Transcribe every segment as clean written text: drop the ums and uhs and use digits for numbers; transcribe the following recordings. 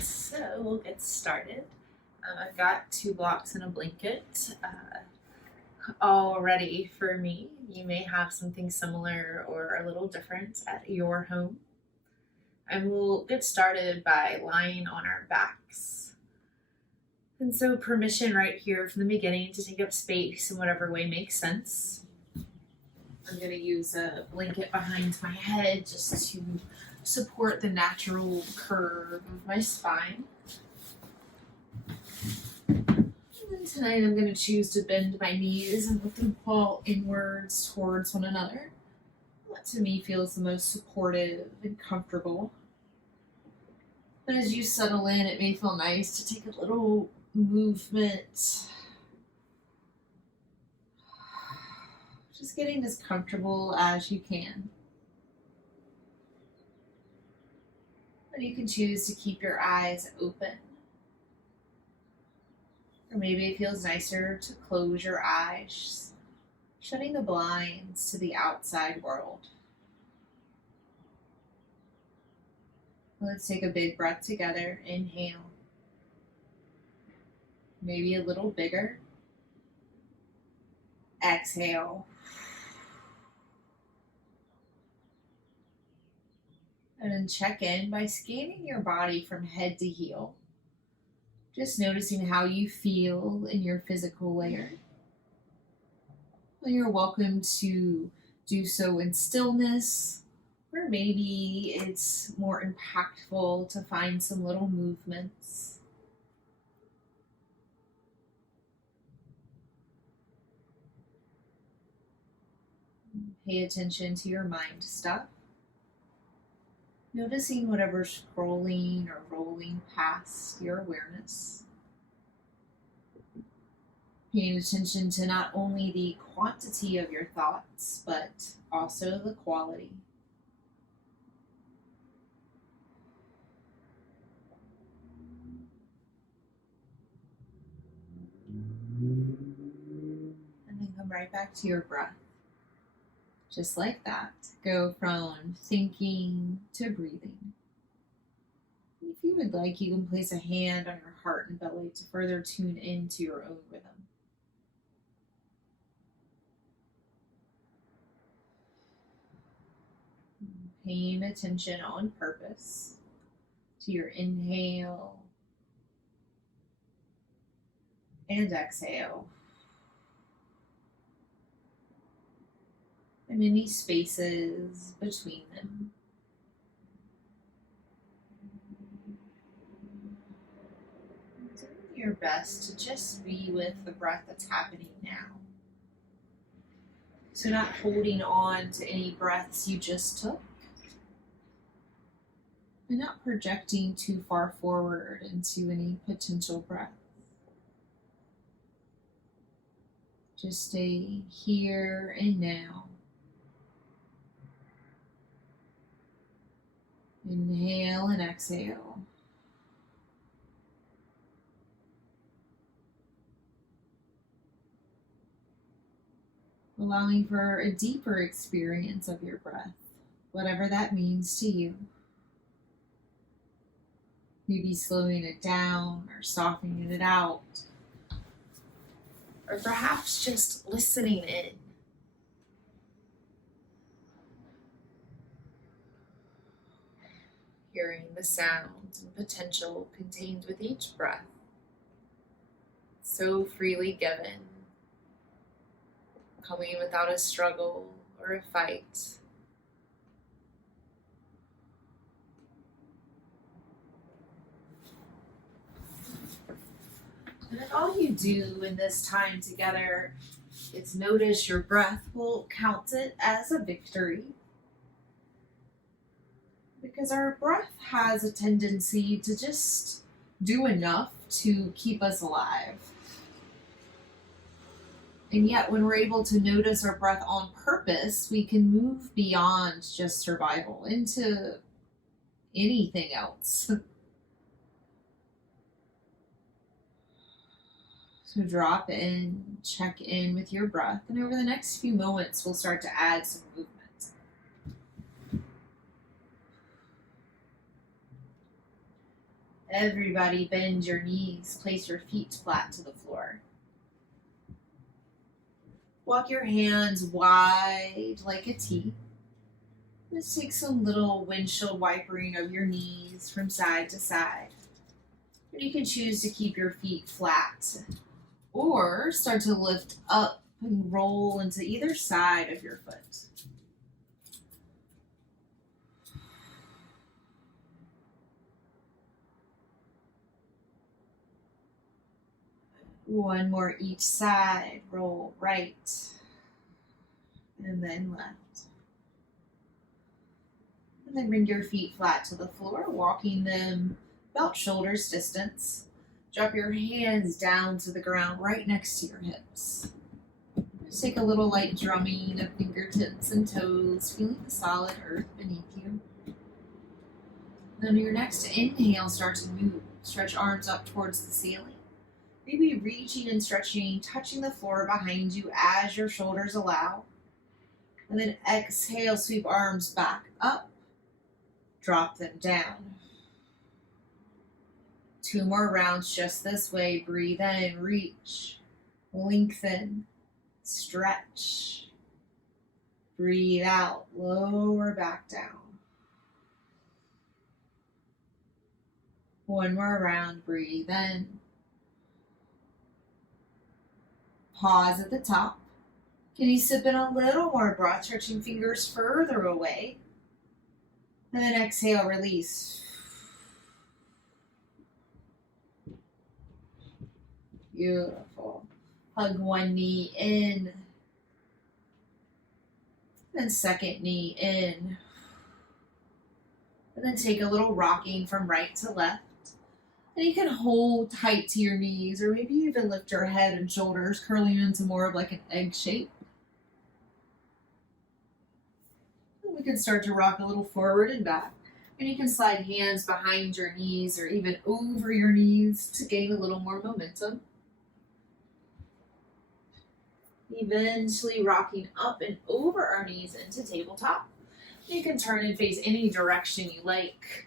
So we'll get started. I've got 2 blocks and a blanket all ready for me. You may have something similar or a little different at your home. And we'll get started by lying on our backs. And so permission right here from the beginning to take up space in whatever way makes sense. I'm going to use a blanket behind my head just to support the natural curve of my spine. And then tonight I'm going to choose to bend my knees and let them fall inwards towards one another. That to me feels the most supportive and comfortable. But as you settle in, it may feel nice to take a little movement. Just getting as comfortable as you can. And you can choose to keep your eyes open. Or maybe it feels nicer to close your eyes, shutting the blinds to the outside world. Let's take a big breath together. Inhale. Maybe a little bigger. Exhale. And then check in by scanning your body from head to heel. Just noticing how you feel in your physical layer. And you're welcome to do so in stillness, or maybe it's more impactful to find some little movements. Pay attention to your mind stuff. Noticing whatever's scrolling or rolling past your awareness. Paying attention to not only the quantity of your thoughts, but also the quality. And then come right back to your breath. Just like that, go from thinking to breathing. If you would like, you can place a hand on your heart and belly to further tune into your own rhythm. Paying attention on purpose to your inhale and exhale. And any spaces between them. Doing your best to just be with the breath that's happening now. So not holding on to any breaths you just took. And not projecting too far forward into any potential breath. Just stay here and now. Inhale and exhale. Allowing for a deeper experience of your breath, whatever that means to you. Maybe slowing it down or softening it out. Or perhaps just listening in. Hearing the sounds and potential contained with each breath. So freely given. Coming without a struggle or a fight. And if all you do in this time together is notice your breath, we'll count it as a victory. Because our breath has a tendency to just do enough to keep us alive. And yet when we're able to notice our breath on purpose, we can move beyond just survival into anything else. So drop in, check in with your breath, and over the next few moments, we'll start to add some movement. Everybody bend your knees, place your feet flat to the floor. Walk your hands wide like a T. Just take some little windshield wipering of your knees from side to side. And you can choose to keep your feet flat or start to lift up and roll into either side of your foot. One more each side. Roll right and then left. And then bring your feet flat to the floor, walking them about shoulders distance. Drop your hands down to the ground right next to your hips. Just take a little light drumming of fingertips and toes, feeling the solid earth beneath you. Then your next inhale, start to move. Stretch arms up towards the ceiling. Maybe reaching and stretching, touching the floor behind you as your shoulders allow. And then exhale, sweep arms back up. Drop them down. 2 more rounds just this way. Breathe in, reach, lengthen, stretch. Breathe out, lower back down. 1 more round, breathe in. Pause at the top. Can you sip in a little more breath, stretching fingers further away? And then exhale, release. Beautiful. Hug one knee in. Then second knee in. And then take a little rocking from right to left. And you can hold tight to your knees, or maybe even lift your head and shoulders, curling into more of like an egg shape. And we can start to rock a little forward and back. And you can slide hands behind your knees or even over your knees to gain a little more momentum. Eventually rocking up and over our knees into tabletop. You can turn and face any direction you like.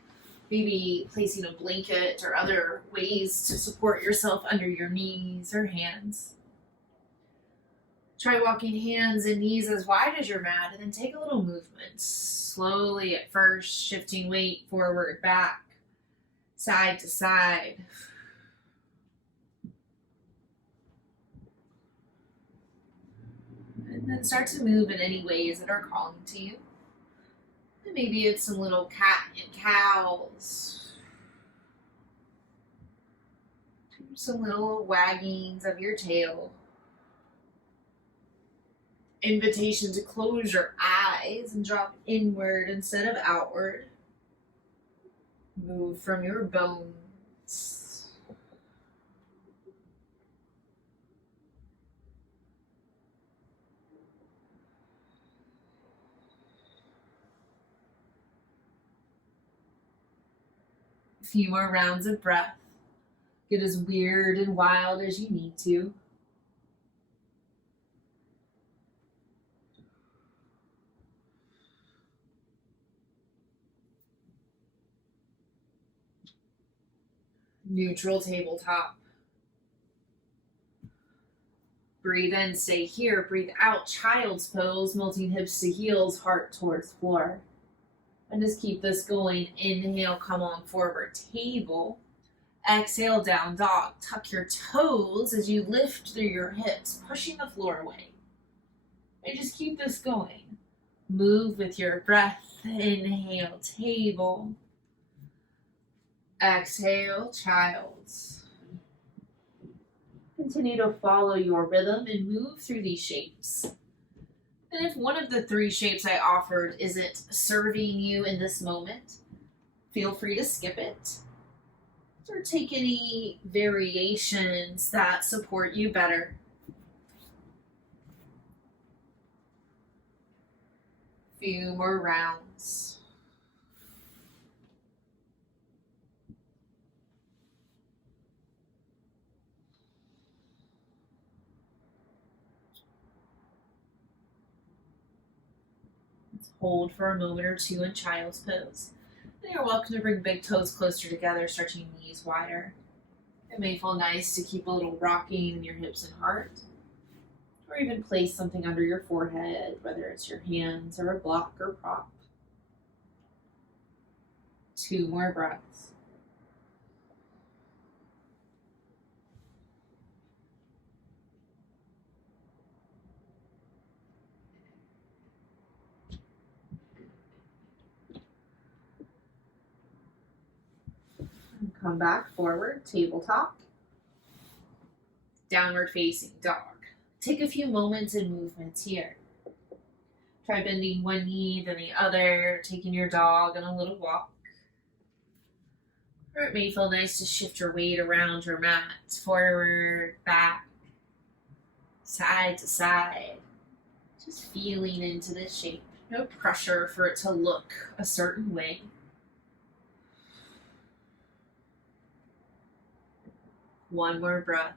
Maybe placing a blanket or other ways to support yourself under your knees or hands. Try walking hands and knees as wide as your mat, and then take a little movement. Slowly at first, shifting weight forward, back, side to side. And then start to move in any ways that are calling to you. And maybe it's some little cat and cows. Some little waggings of your tail. Invitation to close your eyes and drop inward instead of outward. Move from your bones. A few more rounds of breath. Get as weird and wild as you need to. Neutral tabletop. Breathe in, stay here. Breathe out, child's pose, melting hips to heels, heart towards floor. And just keep this going. Inhale, come on forward, table. Exhale, down dog. Tuck your toes as you lift through your hips, pushing the floor away. And just keep this going. Move with your breath. Inhale, table. Exhale, child's. Continue to follow your rhythm and move through these shapes. And if one of the 3 shapes I offered isn't serving you in this moment, feel free to skip it. Or take any variations that support you better. Few more rounds. Hold for a moment or two in child's pose. And you're welcome to bring big toes closer together, stretching knees wider. It may feel nice to keep a little rocking in your hips and heart, or even place something under your forehead, whether it's your hands or a block or prop. 2 more breaths. And come back forward, tabletop. Downward facing dog. Take a few moments and movements here. Try bending one knee, then the other, taking your dog on a little walk. Or it may feel nice to shift your weight around your mat, forward, back, side to side. Just feeling into this shape. No pressure for it to look a certain way. One more breath.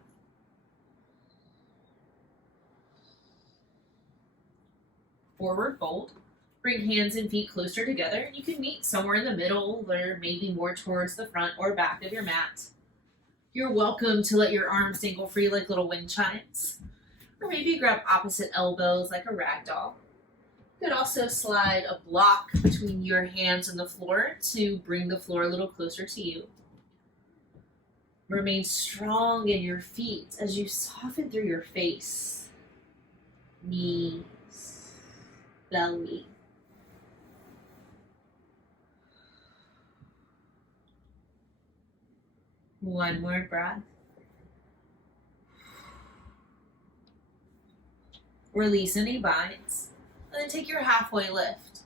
Forward fold. Bring hands and feet closer together. You can meet somewhere in the middle or maybe more towards the front or back of your mat. You're welcome to let your arms dangle free like little wind chimes. Or maybe grab opposite elbows like a rag doll. You could also slide a block between your hands and the floor to bring the floor a little closer to you. Remain strong in your feet as you soften through your face, knees, belly. One more breath. Release any binds. And then take your halfway lift.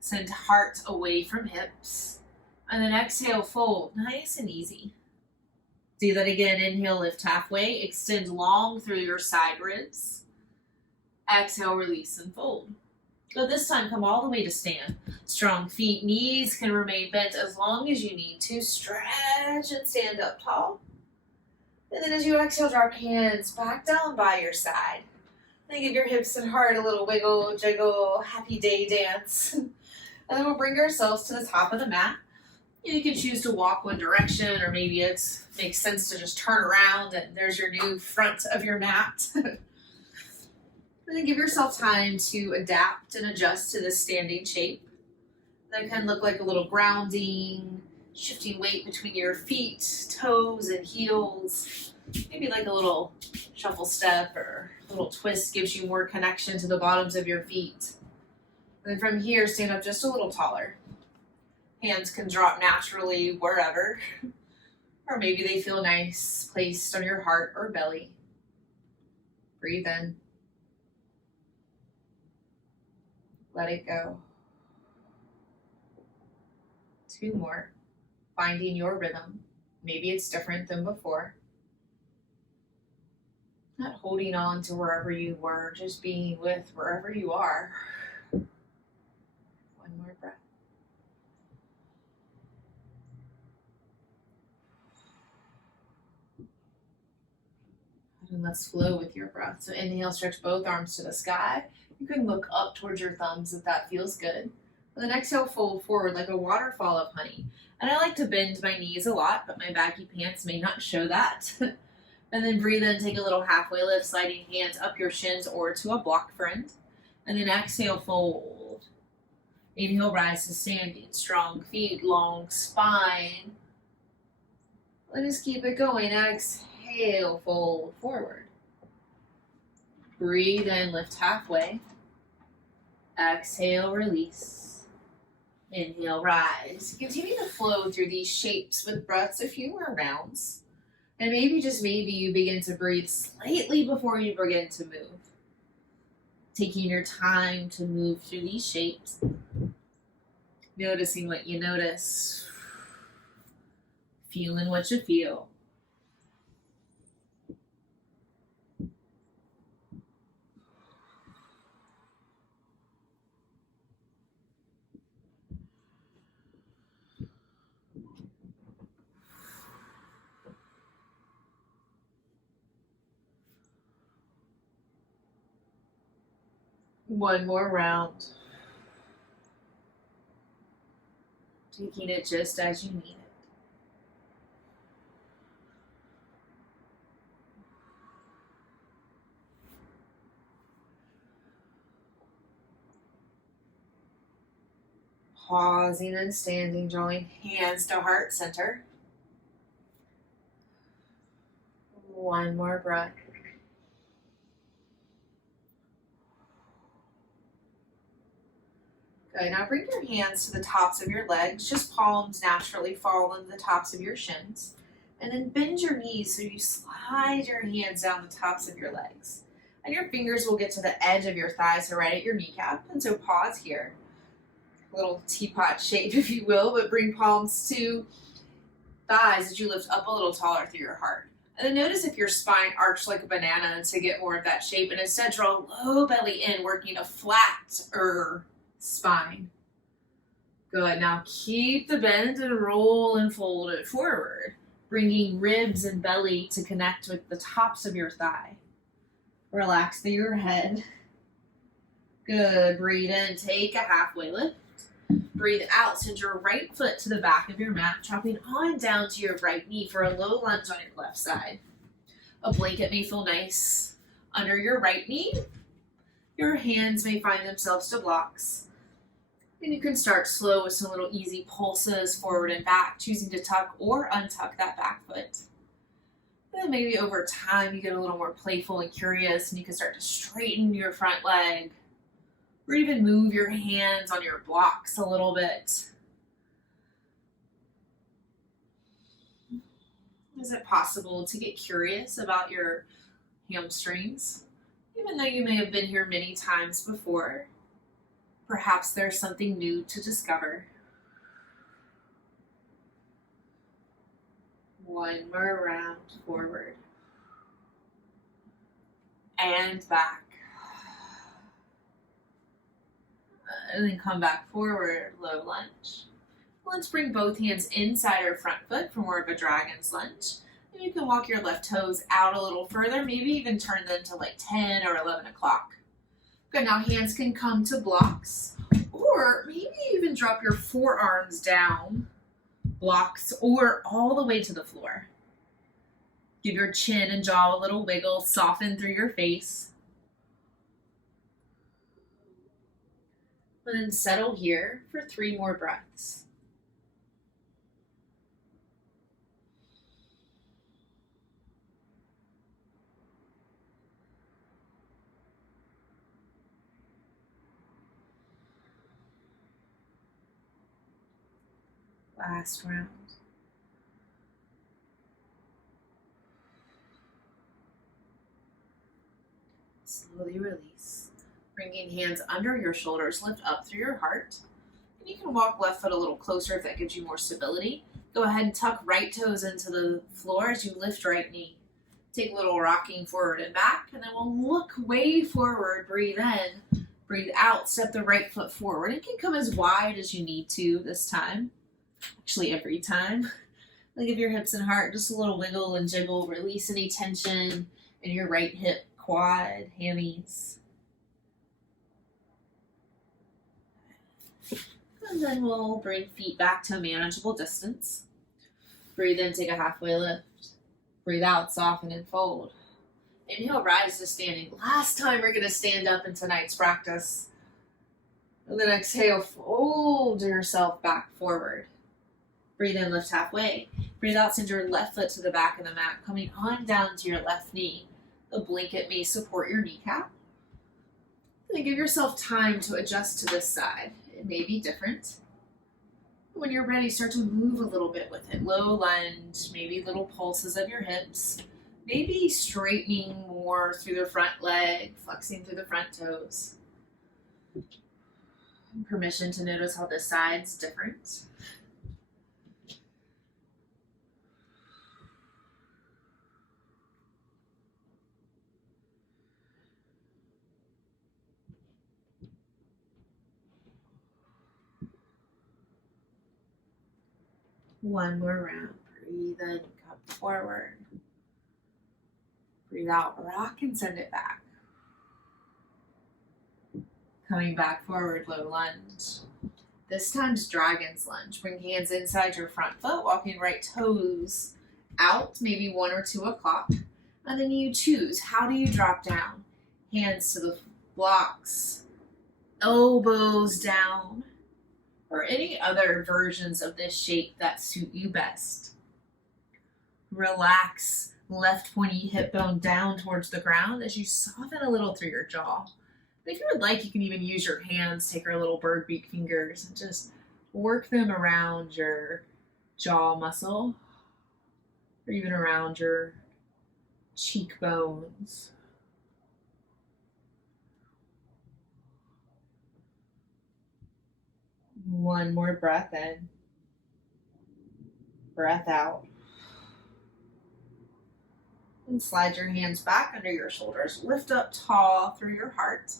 Send heart away from hips. And then exhale, fold. Nice and easy. Do that again. Inhale, lift halfway. Extend long through your side ribs. Exhale, release and fold. So this time, come all the way to stand. Strong feet, knees can remain bent as long as you need to. Stretch and stand up tall. And then as you exhale, drop hands back down by your side. Then give your hips and heart a little wiggle, jiggle, happy day dance. And then we'll bring ourselves to the top of the mat. You can choose to walk one direction, or maybe it makes sense to just turn around and there's your new front of your mat. And then give yourself time to adapt and adjust to this standing shape. That can look like a little grounding, shifting weight between your feet, toes, and heels. Maybe like a little shuffle step or a little twist gives you more connection to the bottoms of your feet. And then from here, stand up just a little taller. Hands can drop naturally wherever. Or maybe they feel nice placed on your heart or belly. Breathe in. Let it go. 2 more. Finding your rhythm. Maybe it's different than before. Not holding on to wherever you were, just being with wherever you are. 1 more breath. And let's flow with your breath. So inhale, stretch both arms to the sky. You can look up towards your thumbs if that feels good. And then exhale, fold forward like a waterfall of honey. And I like to bend my knees a lot, but my baggy pants may not show that. And then breathe in, take a little halfway lift, sliding hands up your shins or to a block friend. And then exhale, fold. Inhale, rise to standing. Strong feet, long spine. Let's keep it going. Exhale, fold forward. Breathe in, lift halfway. Exhale, release. Inhale, rise. Continue to flow through these shapes with breaths, a few more rounds. And maybe, just maybe, you begin to breathe slightly before you begin to move. Taking your time to move through these shapes. Noticing what you notice. Feeling what you feel. One more round. taking it just as you need it. Pausing and standing, drawing hands to heart center. One more breath. Good. Now bring your hands to the tops of your legs. Just palms naturally fall into the tops of your shins. And then bend your knees so you slide your hands down the tops of your legs. And your fingers will get to the edge of your thighs, so right at your kneecap. And so pause here. A little teapot shape, if you will, but bring palms to thighs as you lift up a little taller through your heart. And then notice if your spine arched like a banana to get more of that shape, and instead draw low belly in, working a flatter spine. Good. Now keep the bend and roll and fold it forward, bringing ribs and belly to connect with the tops of your thigh. Relax through your head. Good. Breathe in, take a halfway lift. Breathe out, send your right foot to the back of your mat, dropping on down to your right knee for a low lunge on your left side. A blanket may feel nice under your right knee. Your hands may find themselves to blocks. And you can start slow with some little easy pulses forward and back, choosing to tuck or untuck that back foot. And then maybe over time you get a little more playful and curious, and you can start to straighten your front leg, or even move your hands on your blocks a little bit. Is it possible to get curious about your hamstrings? Even though you may have been here many times before, perhaps there's something new to discover. One more round forward and back. And then come back forward, low lunge. Let's bring both hands inside our front foot for more of a dragon's lunge. And you can walk your left toes out a little further, maybe even turn them to like 10 or 11 o'clock. Good, now hands can come to blocks, or maybe even drop your forearms down, blocks, or all the way to the floor. Give your chin and jaw a little wiggle, soften through your face. And then settle here for 3 more breaths. Last round. Slowly release. Bringing hands under your shoulders, lift up through your heart. And you can walk left foot a little closer if that gives you more stability. Go ahead and tuck right toes into the floor as you lift right knee. Take a little rocking forward and back, and then we'll look way forward. Breathe in, breathe out, step the right foot forward. It can come as wide as you need to this time. Actually, every time. Give your hips and heart just a little wiggle and jiggle. Release any tension in your right hip, quad, hammies. And then we'll bring feet back to a manageable distance. Breathe in, take a halfway lift. Breathe out, soften and fold. Inhale, rise to standing. Last time we're going to stand up in tonight's practice. And then exhale, fold yourself back forward. Breathe in, lift halfway. Breathe out, send your left foot to the back of the mat, coming on down to your left knee. The blanket may support your kneecap. Then give yourself time to adjust to this side. It may be different. When you're ready, start to move a little bit with it. Low lunge, maybe little pulses of your hips. Maybe straightening more through the front leg, flexing through the front toes. Permission to notice how this side's different. One more round. Breathe in, come forward. Breathe out, rock and send it back. Coming back forward, low lunge. This time's dragon's lunge. Bring hands inside your front foot, walking right toes out, maybe 1 or 2 o'clock. And then you choose, how do you drop down? Hands to the blocks, elbows down, or any other versions of this shape that suit you best. Relax left pointy hip bone down towards the ground as you soften a little through your jaw. And if you would like, you can even use your hands, take your little bird beak fingers, and just work them around your jaw muscle, or even around your cheekbones. One more breath in, breath out. And slide your hands back under your shoulders. Lift up tall through your heart,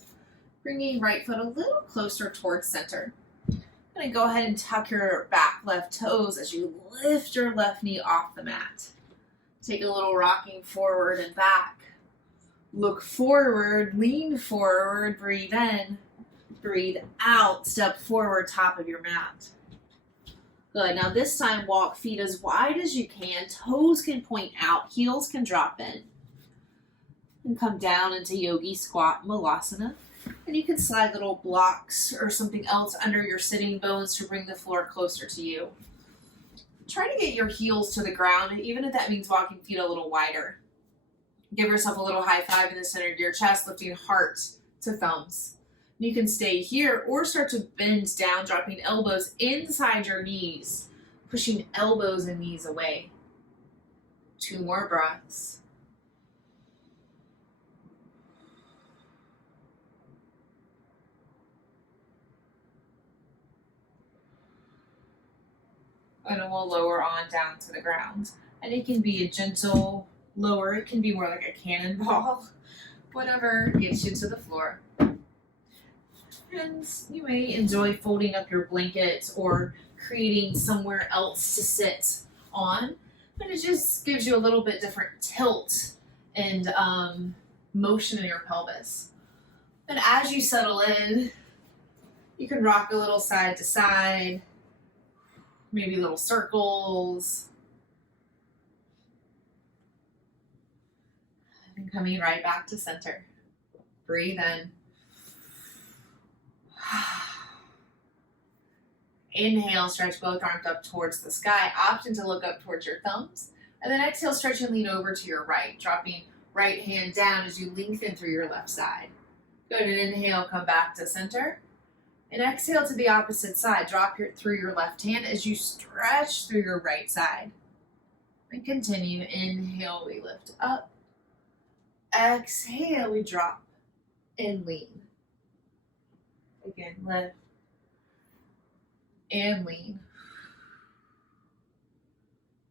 bringing right foot a little closer towards center. And go ahead and tuck your back left toes as you lift your left knee off the mat. Take a little rocking forward and back. Look forward, lean forward, breathe in, breathe out, step forward, top of your mat. Good, now this time walk feet as wide as you can, toes can point out, heels can drop in. And come down into yogi squat malasana. And you can slide little blocks or something else under your sitting bones to bring the floor closer to you. Try to get your heels to the ground, even if that means walking feet a little wider. Give yourself a little high five in the center of your chest, lifting heart to thumbs. You can stay here or start to bend down, dropping elbows inside your knees, pushing elbows and knees away. 2 more breaths. And then we'll lower on down to the ground. And it can be a gentle lower, it can be more like a cannonball, whatever gets you to the floor. And you may enjoy folding up your blanket or creating somewhere else to sit on. And it just gives you a little bit different tilt and motion in your pelvis. And as you settle in, you can rock a little side to side, maybe little circles. And coming right back to center. Breathe in. Inhale, stretch both arms up towards the sky, option to look up towards your thumbs. And then exhale, stretch and lean over to your right, dropping right hand down as you lengthen through your left side. Good, and inhale, come back to center. And exhale to the opposite side. Drop through your left hand as you stretch through your right side. And continue. Inhale, we lift up. Exhale, we drop and lean. Again, lift and lean.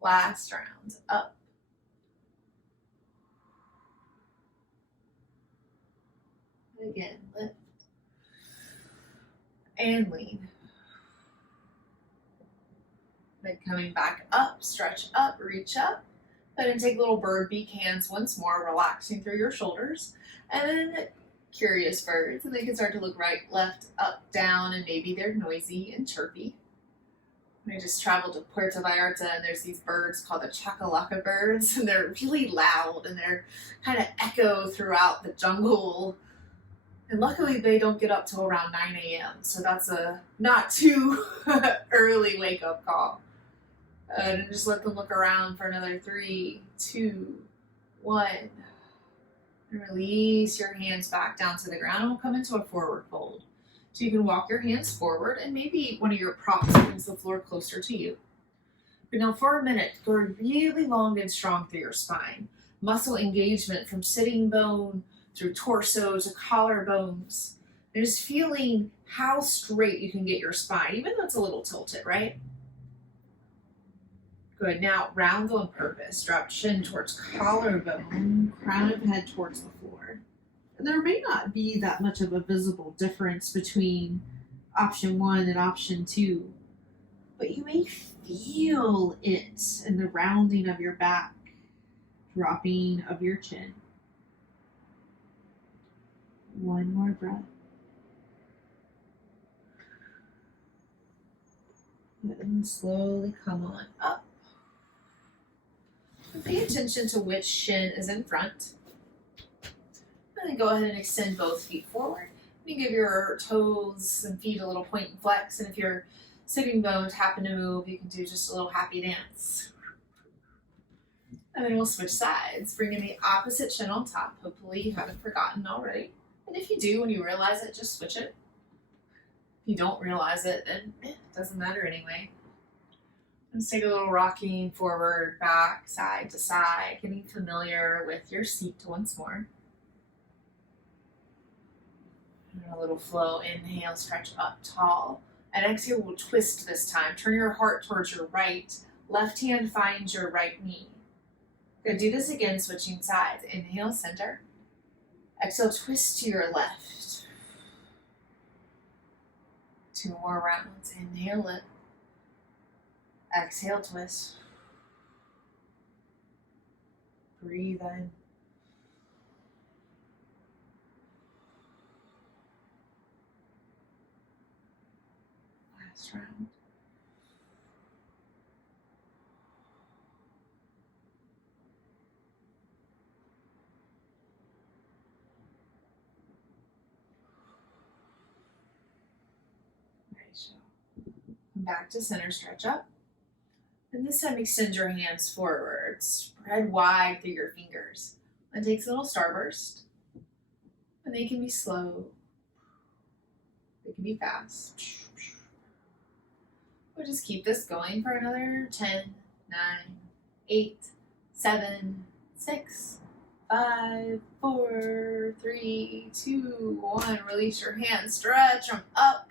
Last round. Up. And again, lift and lean. Then coming back up, stretch up, reach up. Then take little bird beak hands once more, relaxing through your shoulders. And then curious birds, and they can start to look right, left, up, down, and maybe they're noisy and chirpy. I just traveled to Puerto Vallarta, and there's these birds called the chacalaca birds, and they're really loud, and they're kind of echo throughout the jungle. And luckily, they don't get up till around 9 a.m., so that's a not too early wake-up call. And just let them look around for another 3, 2, 1. And release your hands back down to the ground, and we'll come into a forward fold. So you can walk your hands forward, and maybe one of your props brings the floor closer to you. But now for a minute, go really long and strong through your spine. Muscle engagement from sitting bone through torso to collarbones. And just feeling how straight you can get your spine, even though it's a little tilted, right? Good, now round on purpose. Drop chin towards collarbone, crown of head towards the floor. And there may not be that much of a visible difference between option 1 and option 2, but you may feel it in the rounding of your back, dropping of your chin. One more breath. And slowly come on up. And pay attention to which shin is in front. And then go ahead and extend both feet forward. You give your toes and feet a little point and flex. And if your sitting bones happen to move, you can do just a little happy dance. And then we'll switch sides, bringing the opposite shin on top. Hopefully you haven't forgotten already. And if you do, when you realize it, just switch it. If you don't realize it, then it doesn't matter anyway. Let's take a little rocking forward, back, side to side, getting familiar with your seat once more. And a little flow. Inhale, stretch up tall. And exhale, we'll twist this time. Turn your heart towards your right. Left hand finds your right knee. Gonna do this again, switching sides. Inhale, center. Exhale, twist to your left. 2 more rounds. Inhale, lift. Exhale, twist. Breathe in. Last round. Come back to center, stretch up. And this time extend your hands forward. Spread wide through your fingers. And take a little starburst. And they can be slow. They can be fast. We'll just keep this going for another 10, 9, 8, 7, 6, 5, 4, 3, 2, 1. Release your hands. Stretch them up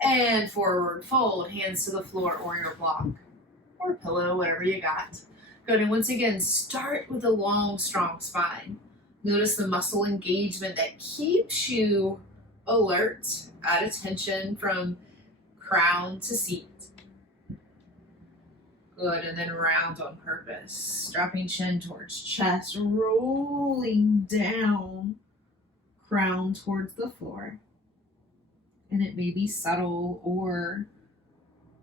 and forward. Fold hands to the floor or your block or pillow, whatever you got. Good. And once again, start with a long, strong spine. Notice the muscle engagement that keeps you alert, at attention from crown to seat. Good. And then round on purpose. Dropping chin towards chest, rolling down, crown towards the floor. And it may be subtle or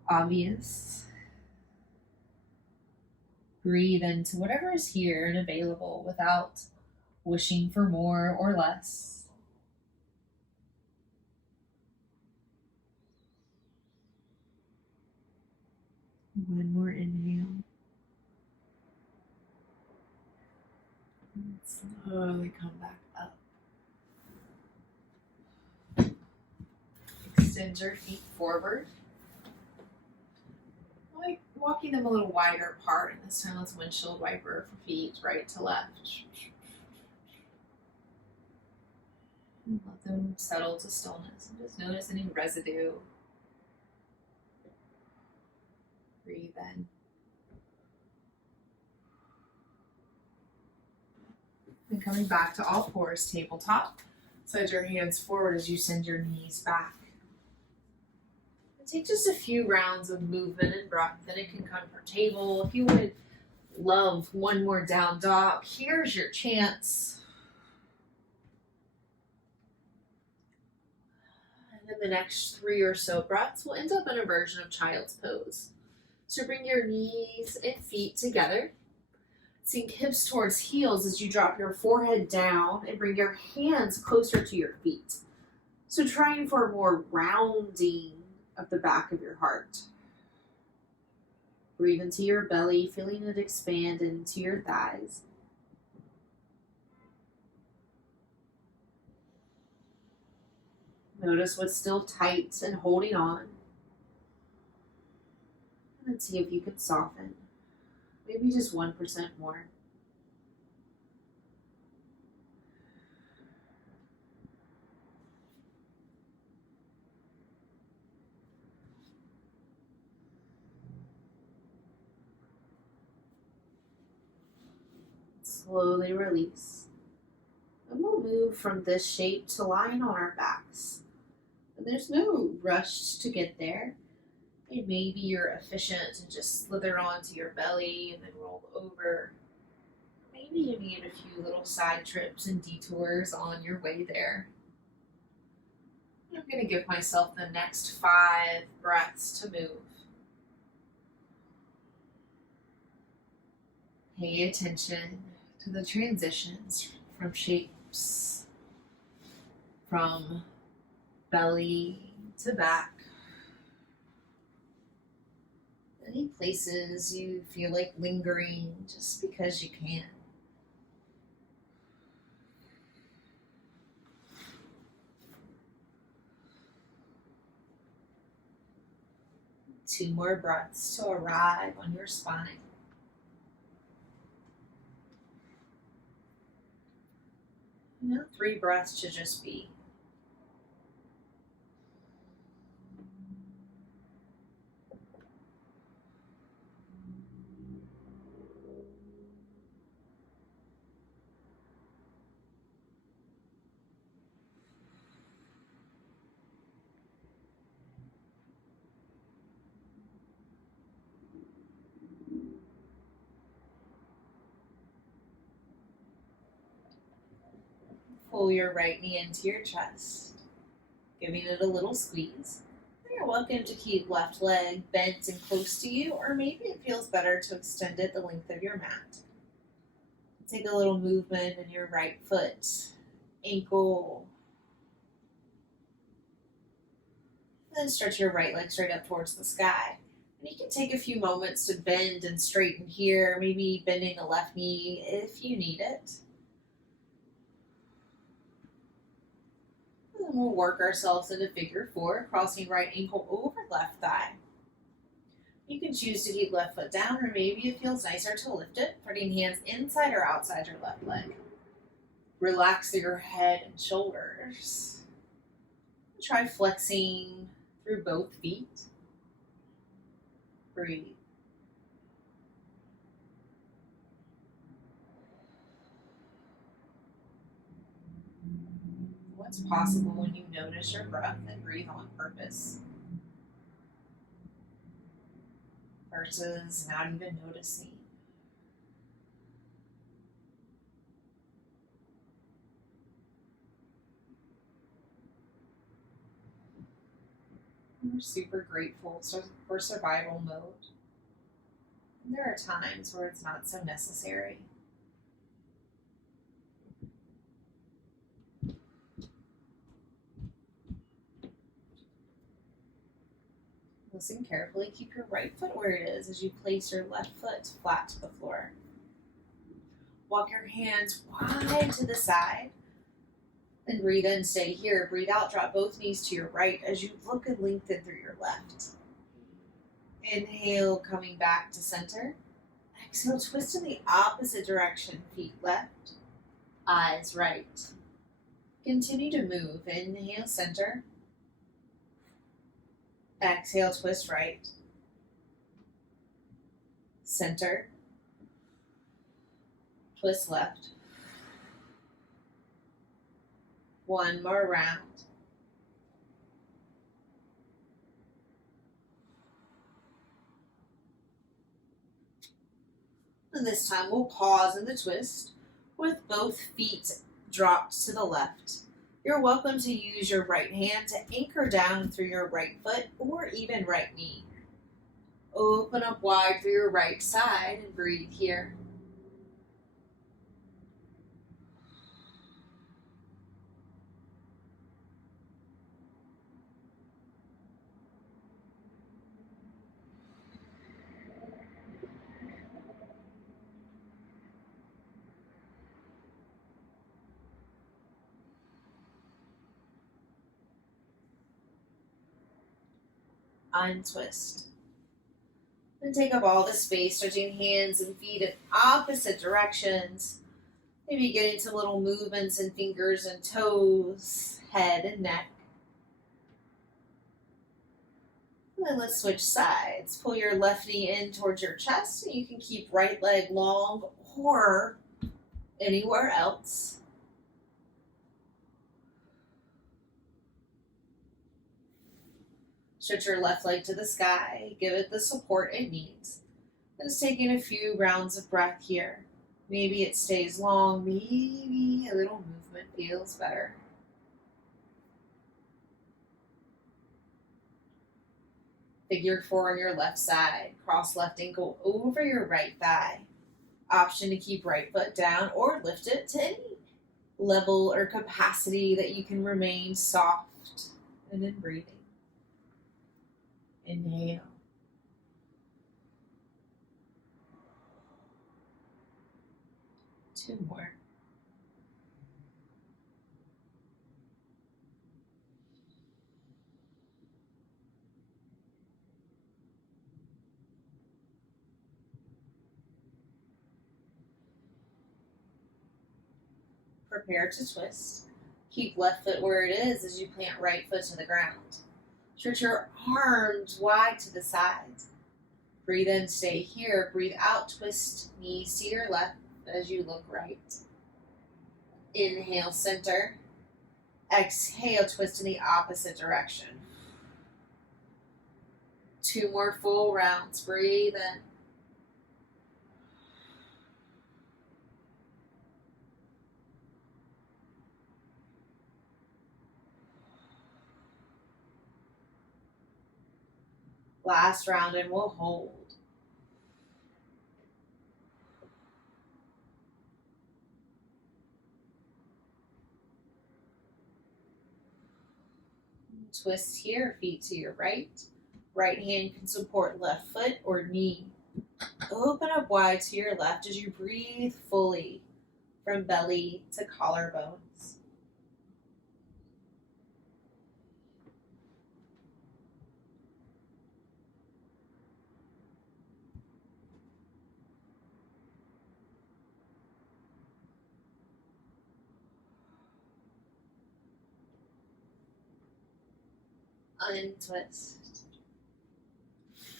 obvious. Breathe into whatever is here and available without wishing for more or less. One more inhale. And slowly come back up. Extend your feet forward. Like walking them a little wider apart. And this time let's windshield wiper for feet right to left. And let them settle to stillness. And just notice any residue. Breathe in. And coming back to all fours, tabletop. Slide your hands forward as you send your knees back. And take just a few rounds of movement and breath, then it can come for table. If you would love one more down dog, here's your chance. And then the next 3 or so breaths will end up in a version of child's pose. So bring your knees and feet together. Sink hips towards heels as you drop your forehead down and bring your hands closer to your feet. So trying for more rounding of the back of your heart. Breathe into your belly, feeling it expand into your thighs. Notice what's still tight and holding on. And then see if you can soften. Maybe just 1% more. Slowly release. And we'll move from this shape to lying on our backs. And there's no rush to get there. And maybe you're efficient and just slither onto your belly and then roll over. Maybe you need a few little side trips and detours on your way there. I'm going to give myself the next 5 breaths to move. Pay attention to the transitions from shapes, from belly to back. Any places you feel like lingering just because you can. 2 more breaths to arrive on your spine. Now 3 breaths to just be. Pull your right knee into your chest, giving it a little squeeze. You're welcome to keep left leg bent and close to you, or maybe it feels better to extend it the length of your mat. Take a little movement in your right foot, ankle, and then stretch your right leg straight up towards the sky. And you can take a few moments to bend and straighten here, maybe bending the left knee if you need it. And then we'll work ourselves into figure 4, crossing right ankle over left thigh. You can choose to keep left foot down, or maybe it feels nicer to lift it, putting hands inside or outside your left leg. Relax your head and shoulders. Try flexing through both feet. Breathe. What's possible when you notice your breath and breathe on purpose versus not even noticing? We're super grateful for survival mode. And there are times where it's not so necessary. Listen carefully. Keep your right foot where it is as you place your left foot flat to the floor. Walk your hands wide to the side. Then breathe in, stay here. Breathe out, drop both knees to your right as you look and lengthen through your left. Inhale, coming back to center. Exhale, twist in the opposite direction. Feet left, eyes right. Continue to move. Inhale, center. Exhale, twist right. Center. Twist left. One more round. And this time we'll pause in the twist with both feet dropped to the left. You're welcome to use your right hand to anchor down through your right foot or even right knee. Open up wide for your right side and breathe here. Untwist. Then take up all the space, stretching hands and feet in opposite directions. Maybe get into little movements in fingers and toes, head and neck. And then let's switch sides. Pull your left knee in towards your chest, and you can keep right leg long or anywhere else. Stretch your left leg to the sky. Give it the support it needs. And just taking a few rounds of breath here. Maybe it stays long. Maybe a little movement feels better. Figure 4 on your left side. Cross left ankle over your right thigh. Option to keep right foot down or lift it to any level or capacity that you can remain soft and in breathing. Inhale. Two more. Prepare to twist. Keep left foot where it is as you plant right foot to the ground. Stretch your arms wide to the sides. Breathe in, stay here. Breathe out, twist knees to your left as you look right. Inhale, center. Exhale, twist in the opposite direction. Two more full rounds. Breathe in. Last round, and we'll hold. Twist here, feet to your right. Right hand can support left foot or knee. Open up wide to your left as you breathe fully from belly to collarbones. Untwist.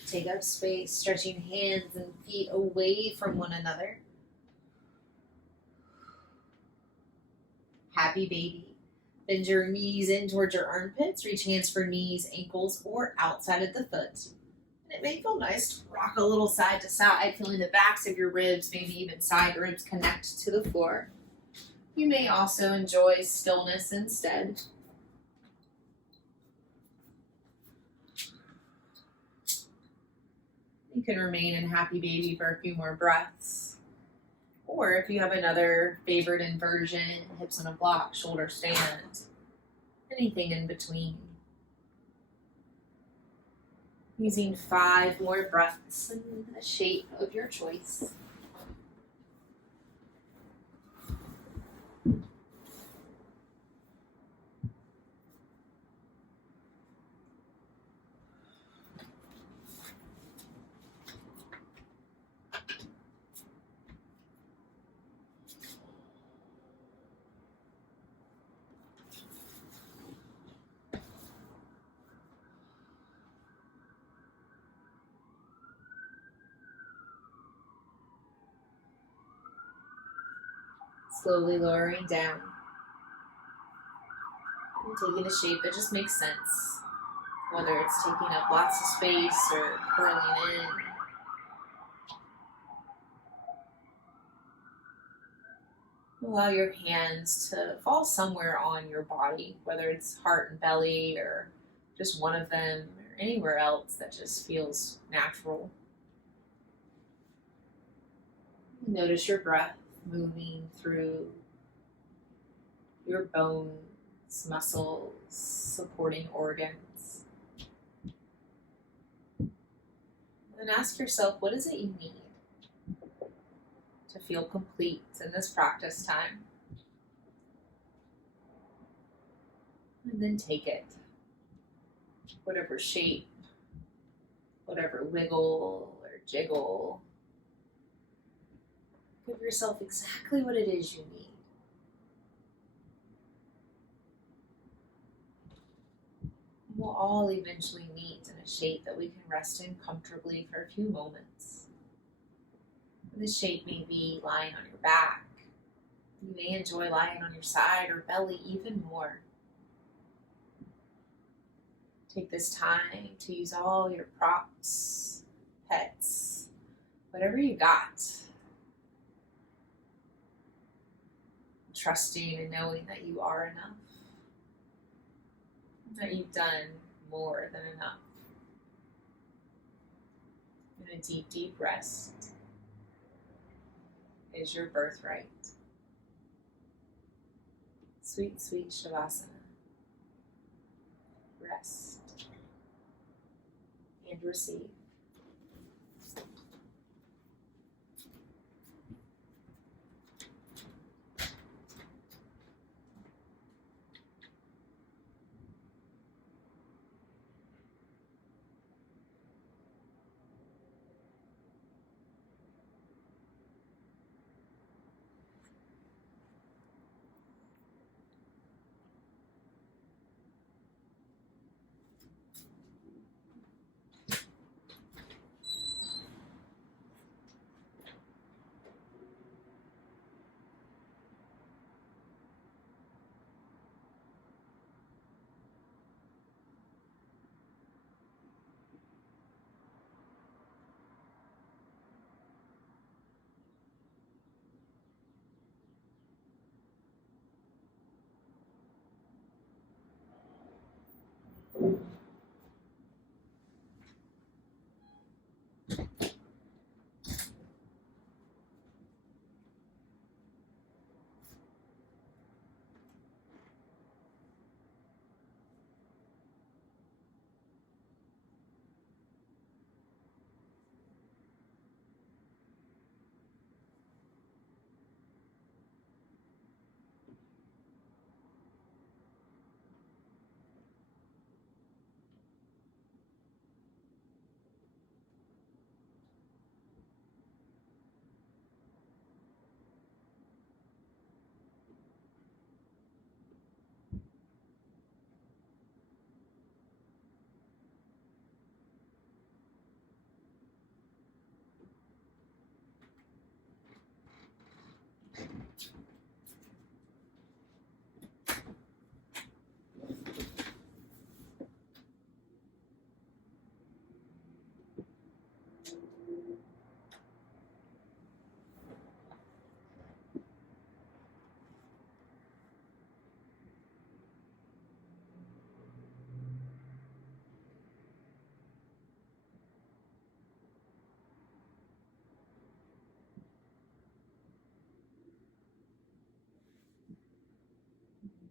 Take up space, stretching hands and feet away from one another. Happy baby. Bend your knees in towards your armpits. Reach hands for knees, ankles, or outside of the foot. And it may feel nice to rock a little side to side, feeling the backs of your ribs, maybe even side ribs connect to the floor. You may also enjoy stillness instead. You can remain in happy baby for a few more breaths. Or if you have another favorite inversion, hips on a block, shoulder stand, anything in between. Using 5 more breaths in a shape of your choice. Slowly lowering down. And taking a shape that just makes sense. Whether it's taking up lots of space or curling in. Allow your hands to fall somewhere on your body, whether it's heart and belly or just one of them or anywhere else that just feels natural. Notice your breath moving through your bones, muscles, supporting organs. And ask yourself, what is it you need to feel complete in this practice time? And then take it. Whatever shape, whatever wiggle or jiggle. Give yourself exactly what it is you need. We'll all eventually meet in a shape that we can rest in comfortably for a few moments. This shape may be lying on your back. You may enjoy lying on your side or belly even more. Take this time to use all your props, pets, whatever you got. Trusting and knowing that you are enough. That you've done more than enough. And a deep, deep rest. is your birthright. Sweet, sweet Shavasana. Rest and receive.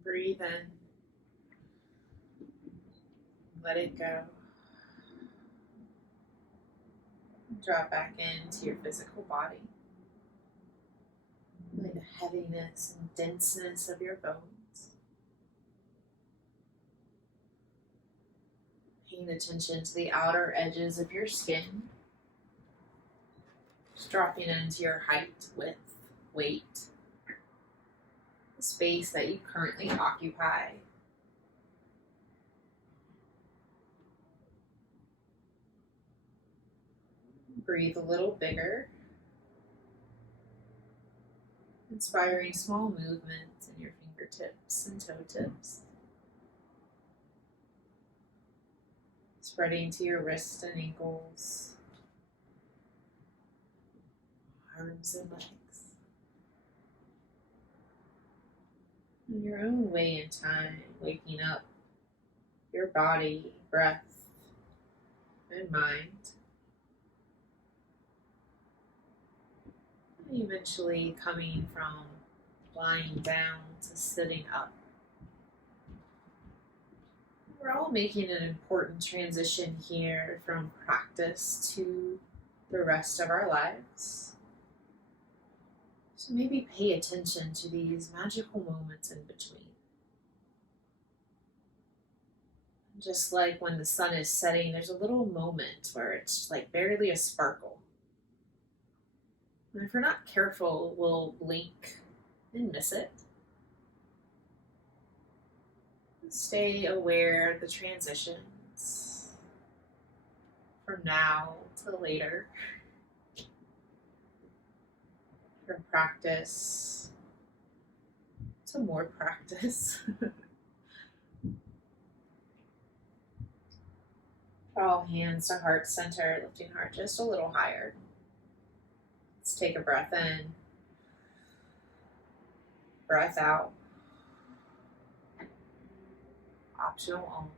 Breathe in. Let it go. Drop back into your physical body. Feel the heaviness and denseness of your bones. Paying attention to the outer edges of your skin. Just dropping into your height, width, weight, the space that you currently occupy. Breathe a little bigger. Inspiring small movements in your fingertips and toe tips. Spreading to your wrists and ankles, arms and legs. In your own way and time, waking up your body, breath, and mind. And eventually coming from lying down to sitting up. We're all making an important transition here from practice to the rest of our lives. So maybe pay attention to these magical moments in between. Just like when the sun is setting, there's a little moment where it's like barely a sparkle. And if we're not careful, we'll blink and miss it. Stay aware of the transitions from now to later, from practice to more practice. All hands to heart center, lifting heart just a little higher. Let's take a breath in, breath out. Optional Om.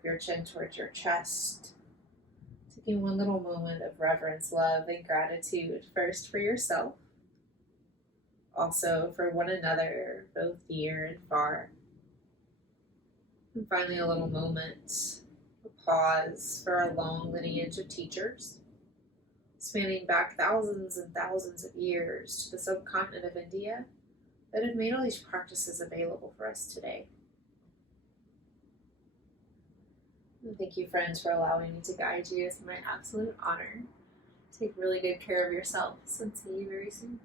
up your chin towards your chest. Taking one little moment of reverence, love, and gratitude, first for yourself, also for one another, both near and far. And finally, a little moment, a pause for our long lineage of teachers, spanning back thousands and thousands of years to the subcontinent of India, that have made all these practices available for us today. And thank you, friends, for allowing me to guide you. It's my absolute honor. Take really good care of yourselves and see you very soon.